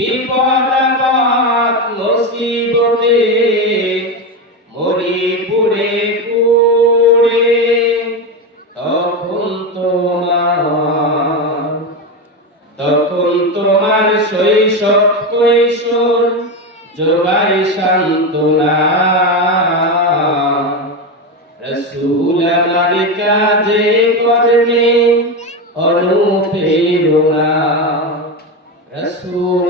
বিপদ আপদ মুসিবতে মরি পুড়ে পুড়ে তখন তোমার তখন তোমার শৈশব কৈশোর যোগাই সান্ত্বনা। রসুল আমার কাজে কর্মে অনুপ্রেরণা। রসুল